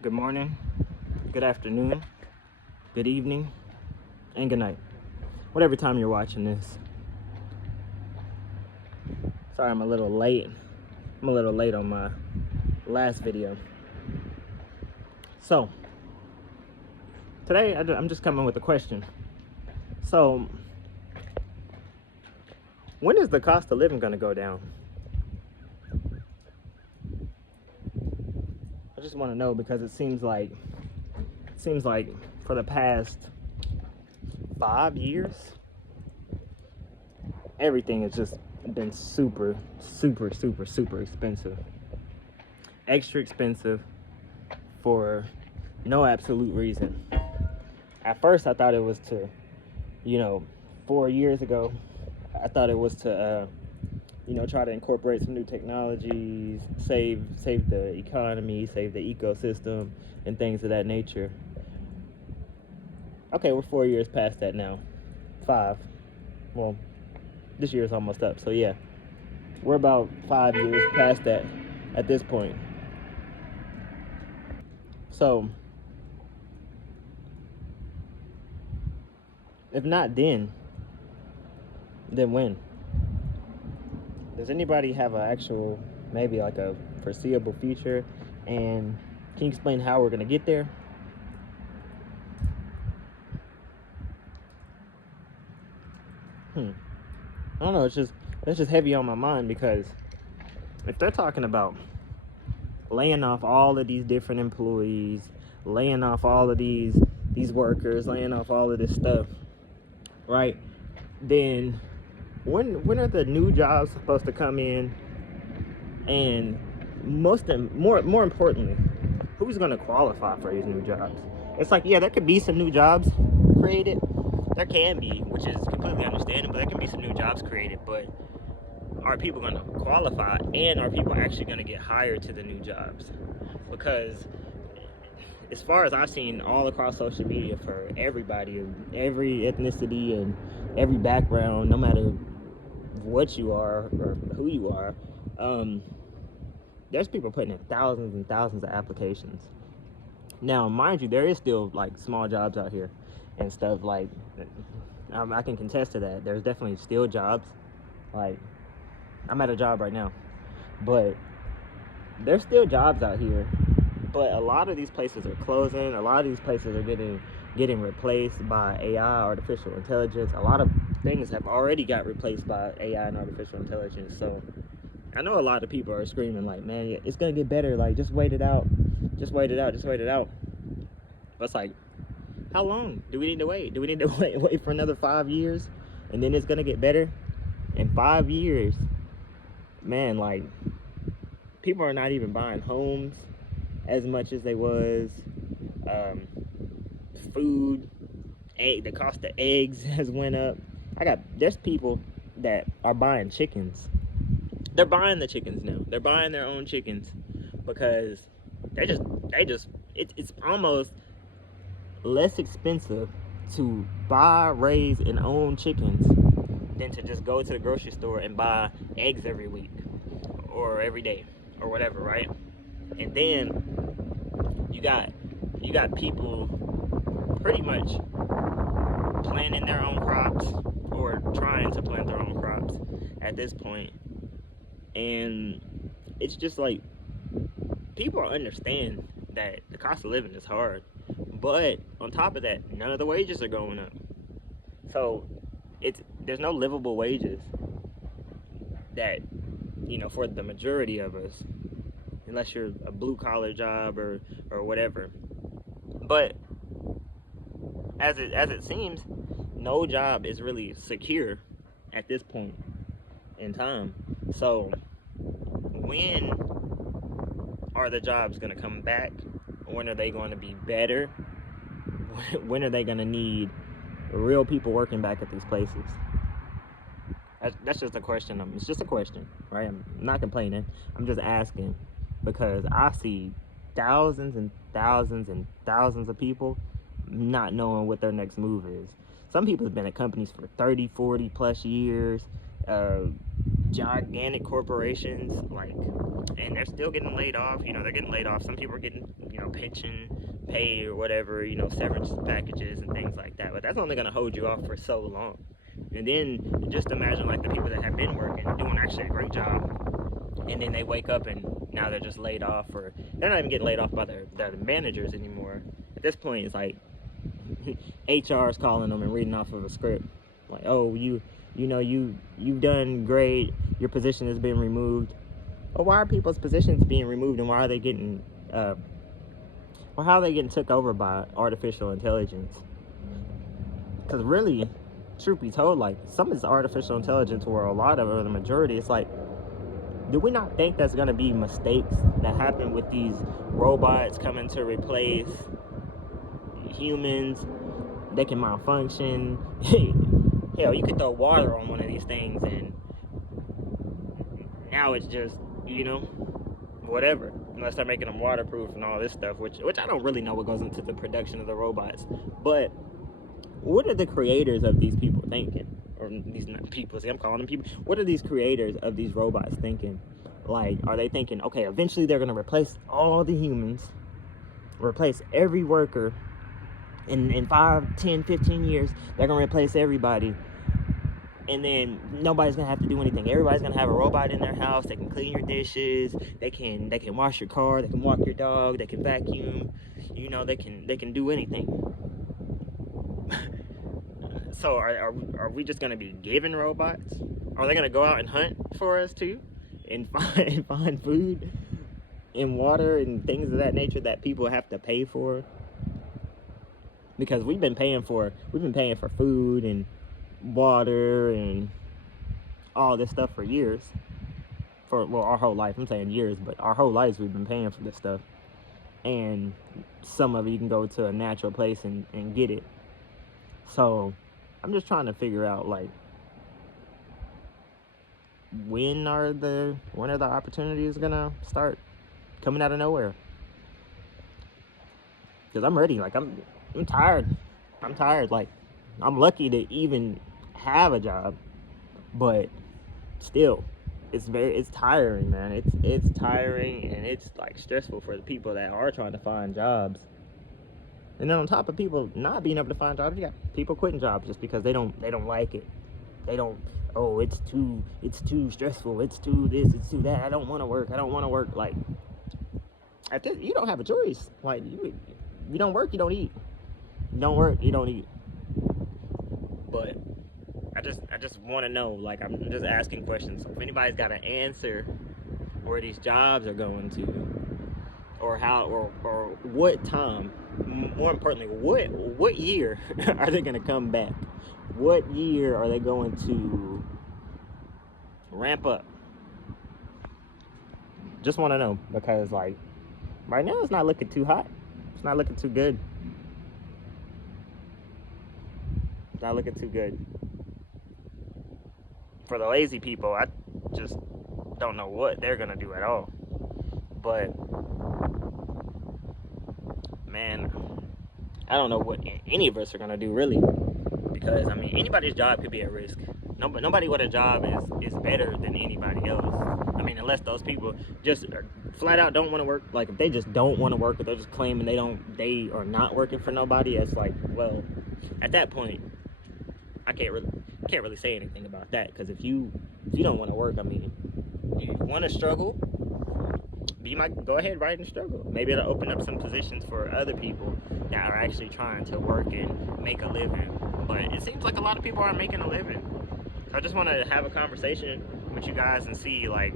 good morning, good afternoon, good evening, and good night. Whatever time you're watching this. Sorry I'm a little late. I'm a little late on my last video. So, today I'm just coming with a question. So, when is the cost of living going to go down? I just want to know because it seems like for the past 5 years, everything has just been super expensive. Extra expensive for no absolute reason. At first I thought it was to, 4 years ago, I thought it was to try to incorporate some new technologies, save the economy, save the ecosystem, and things of that nature. Okay, we're 4 years past that now. 5. Well, this year is almost up, so yeah. We're about 5 years past that at this point. So, if not then when? Does anybody have an actual, maybe like a foreseeable future? And can you explain how we're going to get there? I don't know, it's just heavy on my mind because if they're talking about laying off all of these different employees, laying off all of these workers, laying off all of this stuff, right? Then when are the new jobs supposed to come in? And more importantly, who's going to qualify for these new jobs? It's like, yeah, there could be some new jobs created. There can be, which is completely understandable. There can be some new jobs created, but are people going to qualify, and are people actually going to get hired to the new jobs? Because as far as I've seen all across social media, for everybody, every ethnicity and every background, no matter what you are or who you are, there's people putting in thousands and thousands of applications. Now, mind you, there is still like small jobs out here and stuff. Like, I can contest to that. There's definitely still jobs. Like, I'm at a job right now, but there's still jobs out here. But a lot of these places are closing. A lot of these places are getting replaced by AI, artificial intelligence. A lot of things have already got replaced by AI and artificial intelligence. So I know a lot of people are screaming like, man, it's gonna get better. Like, just wait it out. Just wait it out. Just wait it out. But it's like, how long do we need to wait? Do we need to wait for another 5 years and then it's gonna get better? In 5 years, man, like, people are not even buying homes as much as they was. Food, the cost of eggs has went up. There's people that are buying chickens. They're buying the chickens now. They're buying their own chickens because it's almost less expensive to buy, raise, and own chickens than to just go to the grocery store and buy eggs every week or every day or whatever, right? And then you got people pretty much planting their own crops or trying to plant their own crops at this point. And it's just like, people understand that the cost of living is hard, but on top of that, none of the wages are going up. So there's no livable wages that, for the majority of us, unless you're a blue collar job or whatever. But as it seems, no job is really secure at this point in time. So when are the jobs going to come back? When are they going to be better? When are they going to need real people working back at these places? That's just a question. It's just a question, right? I'm not complaining. I'm just asking because I see thousands and thousands and thousands of people not knowing what their next move is. Some people have been at companies for 30, 40 plus years. gigantic corporations, like, and they're still getting laid off. They're getting laid off. Some people are getting, pension pay or whatever, severance packages and things like that. But that's only going to hold you off for so long. And then just imagine like the people that have been working, doing actually a great job, and then they wake up and now they're just laid off, or they're not even getting laid off by their managers anymore. At this point, it's like HR is calling them and reading off of a script, like, oh, you've done great, your position has been removed. Well, why are people's positions being removed, and why are they getting how are they getting took over by artificial intelligence? Because really, truth be told, like, some of this artificial intelligence, or a lot of it, or the majority, it's like, do we not think there's going to be mistakes that happen with these robots coming to replace humans? They can malfunction. Hell, you could throw water on one of these things and now it's just, whatever. Unless they're making them waterproof and all this stuff, which I don't really know what goes into the production of the robots. But what are the creators of these people thinking? Or these not people, see, I'm calling them people. What are these creators of these robots thinking? Like, are they thinking, okay, eventually they're going to replace all the humans, replace every worker, in 5, 10, 15 years, they're going to replace everybody, and then nobody's going to have to do anything. Everybody's going to have a robot in their house. They can clean your dishes, they can wash your car, they can walk your dog, they can vacuum, they can do anything. So are we just going to be given robots? Are they going to go out and hunt for us too, and find food and water and things of that nature that people have to pay for? Because we've been paying for food and water and all this stuff for years, our whole life. I'm saying years, but our whole lives we've been paying for this stuff, and some of it you can go to a natural place and get it. So I'm just trying to figure out, like, when are the opportunities gonna start coming out of nowhere? Because I'm ready. Like, I'm tired. Like, I'm lucky to even have a job, but still, it's tiring, man. It's tiring, and it's like stressful for the people that are trying to find jobs. And then on top of people not being able to find jobs, you got people quitting jobs just because they don't like it. They don't. Oh, it's too stressful. It's too this. It's too that. I don't want to work. Like, at this, you don't have a choice. Like, you don't work, you don't eat. You don't work, you don't eat. But I just want to know. Like, I'm just asking questions. So if anybody's got an answer where these jobs are going to, or how, or what time, more importantly, what year are they going to come back? What year are they going to ramp up? Just want to know, because, like, right now it's not looking too hot. It's not looking too good. It's not looking too good. For the lazy people, I just don't know what they're going to do at all. But, man, I don't know what any of us are going to do, really. Because, I mean, anybody's job could be at risk. Nobody with a job is better than anybody else. I mean, unless those people just flat out don't want to work. Like, if they just don't want to work, or they're just claiming they are not working for nobody, it's like, well, at that point, I can't really say anything about that. Because if you don't want to work, I mean, you want to struggle, you might go ahead right and struggle. Maybe it'll open up some positions for other people that are actually trying to work and make a living. But it seems like a lot of people aren't making a living. So I just want to have a conversation with you guys and see, like,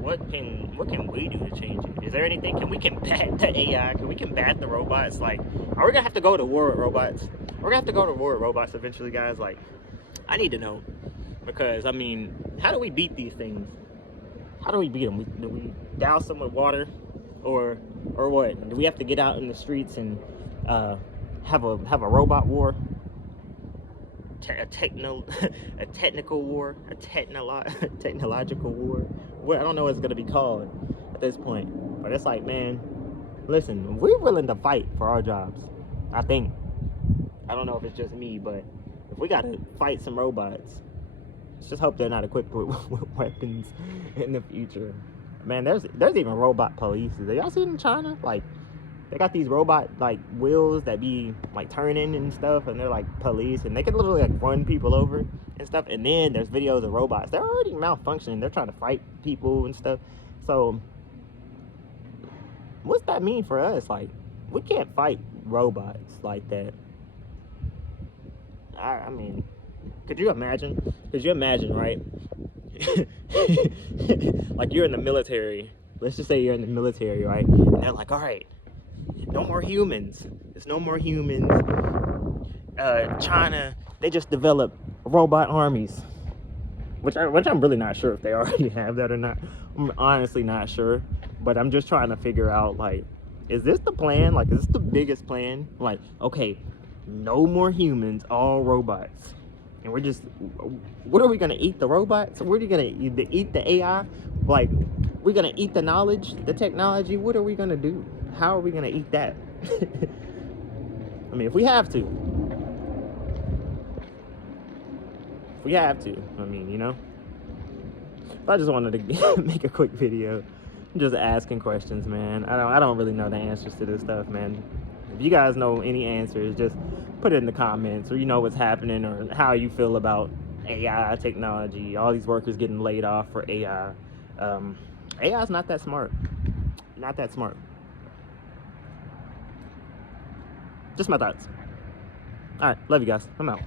what can we do to change it? Is there anything? Can we combat the AI? Can we combat the robots? Like, are we gonna have to go to war with robots? We're gonna have to go to war with robots eventually, guys. Like, I need to know, because, I mean, how do we beat these things? How do we beat them? Do we douse them with water, or what? Do we have to get out in the streets and have a robot war? A technical war, a technological war. What, I don't know what it's gonna be called at this point. But it's like, man, listen, we're willing to fight for our jobs. I think. I don't know if it's just me, but if we gotta fight some robots, Let's just hope they're not equipped with weapons in the future. Man, there's even robot police. Have y'all seen in China? Like, they got these robot like wheels that be like turning and stuff, and they're like police, and they can literally like run people over and stuff. And then there's videos of robots. They're already malfunctioning. They're trying to fight people and stuff. So what's that mean for us? Like, we can't fight robots like that. I mean, could you imagine? Right? Like, you're in the military. Let's just say you're in the military, right? And they're like, all right, no more humans. There's no more humans. China, they just developed robot armies. Which I'm really not sure if they already have that or not. I'm honestly not sure. But I'm just trying to figure out, like, is this the plan? Like, is this the biggest plan? Like, okay, no more humans, all robots. And we're just, what are we gonna eat, the robots? What are we gonna eat the AI? Like, we're gonna eat the knowledge, the technology? What are we gonna do? How are we gonna eat that? I mean, if we have to. I mean, you know. But I just wanted to make a quick video. I'm just asking questions, man. I don't really know the answers to this stuff, man. If you guys know any answers, just put it in the comments, or you know what's happening, or how you feel about AI technology, all these workers getting laid off for AI. AI is not that smart. Not that smart. Just my thoughts. All right, love you guys. I'm out.